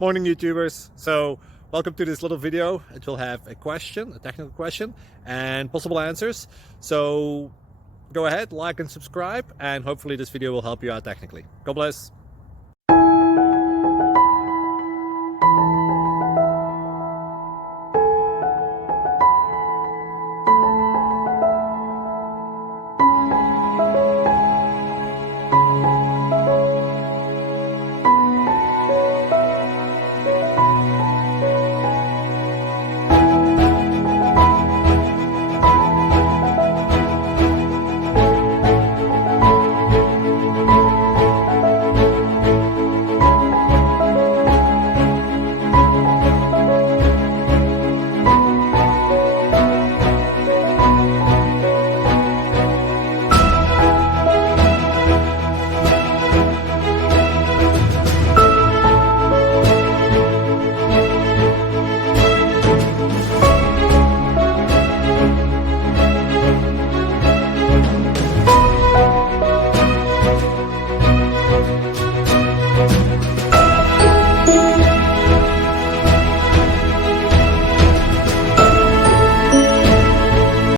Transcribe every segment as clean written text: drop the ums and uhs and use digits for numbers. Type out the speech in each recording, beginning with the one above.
Morning YouTubers. So welcome to this little video. It will have a question, a technical question, and possible answers. So go ahead, like and subscribe, and hopefully this video will help you out technically. God bless.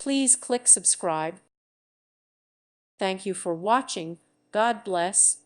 Please click subscribe. Thank you for watching. God bless.